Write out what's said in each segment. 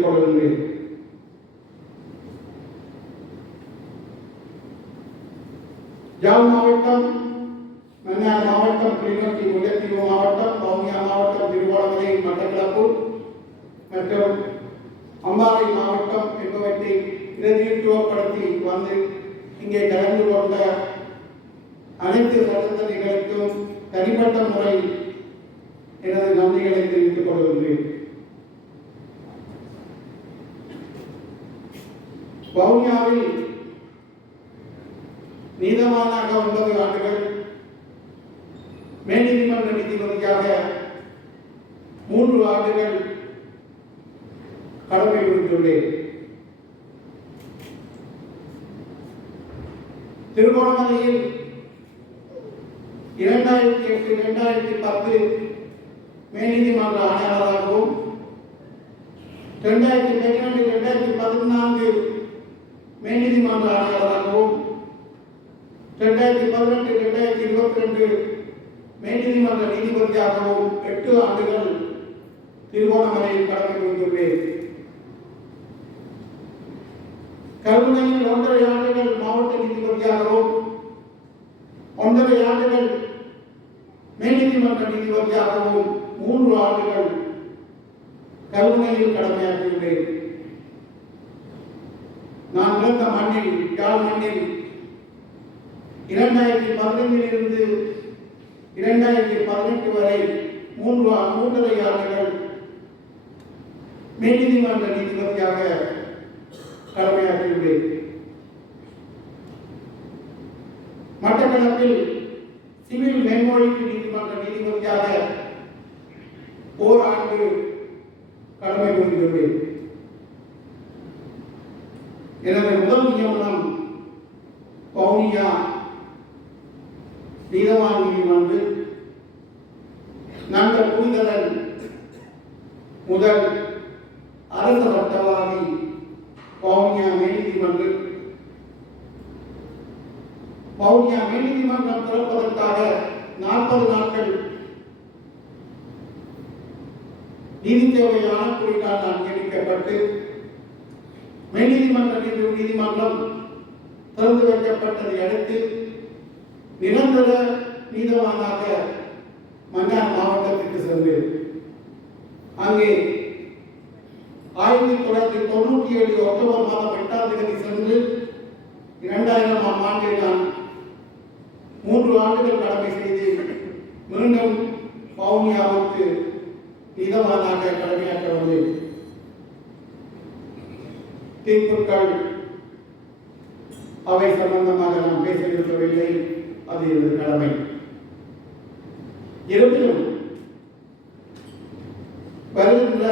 தெரிவித்துக் கொள்கின்றேன். யாழ் மாவட்டம், மன்னார் மாவட்டம், கிளிநொச்சி, முல்லைத்தீவு மாவட்டம், வவுனியா மாவட்டம், திருகோணமலை, மட்டக்களப்பு மற்றும் அம்பாறை மாவட்டம் என்பவற்றை பிரதிநிதித்துவப்படுத்தி வந்து இங்கே கலந்து கொண்ட அனைத்து சட்டத்தணிகளுக்கும் தனிப்பட்ட முறை எனது நன்றிகளை தெரிவித்துக் கொள்கின்றேன். வவுனியாவில் நீதவானாக 9 ஆண்டுகள், மேல்நீதிமன்ற நீதிபதியாக 3 ஆண்டுகள் கடமை புரிந்துள்ளேன். திருகோணமலையில் 2008-2010 மேல்நீதிமன்ற ஆணையாளராகவும் 2012-2014 மேல்நீதிமன்ற ஆணையாளராகவும் 2018-2022 மேல்நீதிமன்ற நீதிபதியாகவும் 8 ஆண்டுகள் திருகோணமலையில் கடமை புரிந்துள்ளேன். கல்முனையில் 1.5 ஆண்டுகள் மாவட்ட நீதிபதியாகவும் 1.5 ஆண்டுகள் மேல்நீதிமன்ற நீதிபதியாகவும் 3 ஆண்டுகள் கல்முனையில் கடமையாற்றியுள்ளேன். நான் பிறந்த மண்ணில், யாழ் மண்ணில் 2015 2018 வரை 3.5 ஆண்டுகள் மேல்நீதிமன்ற நீதிபதியாக கடமையாற்றியுள்ளேன். மட்டக்களப்பில் சிவில் மேன்முறையீட்டு நீதிமன்ற நீதிபதியாக 1 ஆண்டு கடமை புரிந்துள்ளேன். எனது முதல் நியமனம் வவுனியா நீதவான் நீதிமன்றம். நண்பர் புனிதரன் முதல் அரச சட்டவாதி வவுனியா மேல்நீதிமன்றம். வவுனியா மேல்நீதிமன்றம் திறப்பதற்காக 40 நாட்கள் நீதித்தேவை ஆணைக்குழுவினால் நான் நியமிக்கப்பட்டு நீதிமன்றம் திறந்து வைக்கப்பட்டதை அடுத்து நிரந்தர நீதவானாக மன்னார் மாவட்டத்திற்கு சென்றேன். அங்கே 1997 அக்டோபர் மாதம் 8ஆம் தேதி சென்று 2000ஆம் ஆண்டில் நான் 3 ஆண்டுகள் கடமை செய்து மீண்டும் வவுனியாவுக்கு நீதவானாக கடமையாற்ற வந்தேன். தீர்ப்புகள் அவை சம்பந்தமாக நான் பேச விரும்பவில்லை, அது எனது கடமை. இருப்பினும் வருகின்ற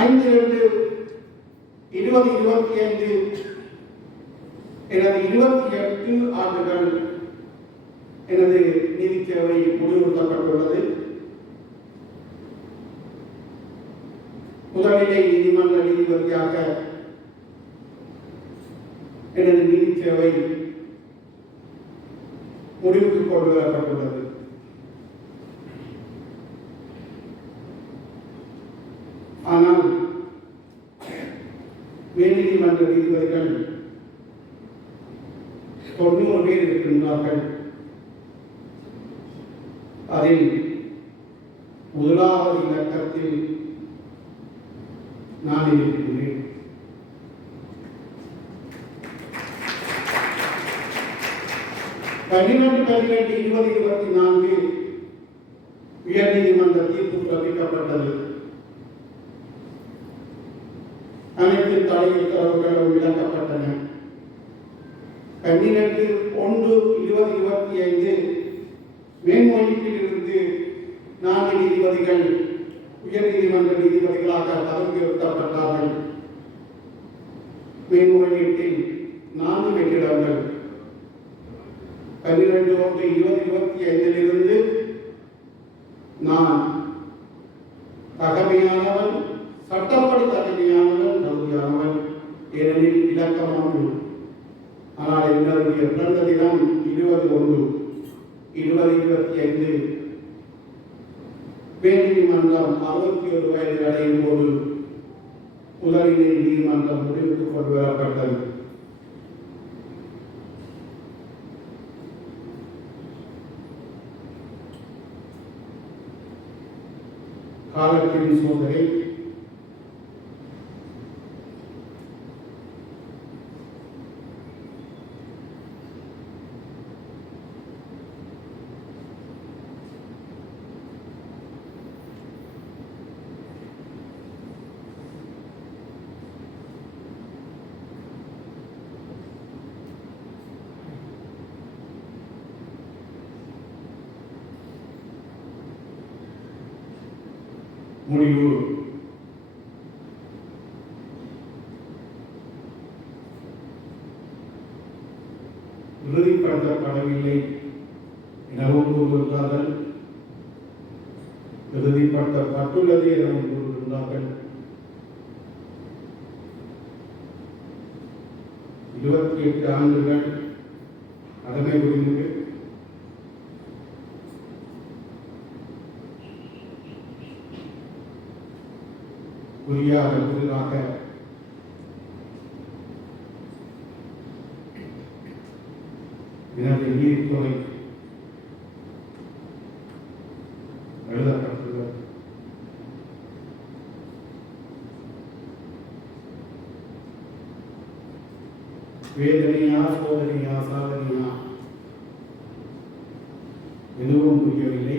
5/2/2025 எனது 28 ஆண்டுகள் எனது நீதி சேவை முடிவுறுத்தப்பட்டுள்ளது. முதல்நிலை நீதிமன்ற நீதிபதியாக எனது நீதி சேவை முடிவுக்கு கொண்டு வரப்பட்டுள்ளது. ஆனால் மேல்நீதிமன்ற நீதிபதிகள் 90 பேர் இருக்கின்றார்கள். அதில் முதலாவது இலக்கத்தில் நான் இருக்கின்றேன். பதினெட்டு 2024 உயர்நீதிமன்ற தீர்ப்பு பிறப்பிக்கப்பட்டது. அனைத்து தடை உத்தரவுகளும் விளக்கப்பட்டன. 12/1/2025 மேன்முறையீட்டிலிருந்து 4 நீதிபதிகள் உயர்நீதிமன்ற நீதிபதிகளாக பதவி உயர்த்தப்பட்டார்கள். மேன்முறையீட்டில் 4 வெற்றிடங்கள் 12/1/2025 நான் தகமையானவன், சட்டப்படி தகுதியானவன், தகுதியானவன் ஏனெனில் இலக்கம் 1. ஆனால் என்னுடைய பிறந்த தினம் 20/1/2025 மேல்நீதிமன்றம் 61 வயது அடையும் போது முதலிலே நீதிமன்றம் முடிவுக்கு கொண்டு வரப்பட்டது. காலத்தின் சோதனை முடிவு. இறுதிப்படுத்தப்படவில்லை எனவும் கூறுகின்றார்கள். இறுதிப்படுத்தப்பட்டுள்ளது எனவும் கூறுகின்றார்கள். 28 ஆண்டுகள் கடமை புரிந்து புரியாத புதிதாக எனது நீதித்துறை எழுதப்பட்டுள்ளது. வேதனையா, சோதனையா, சாதனையா எதுவும் புரியவில்லை.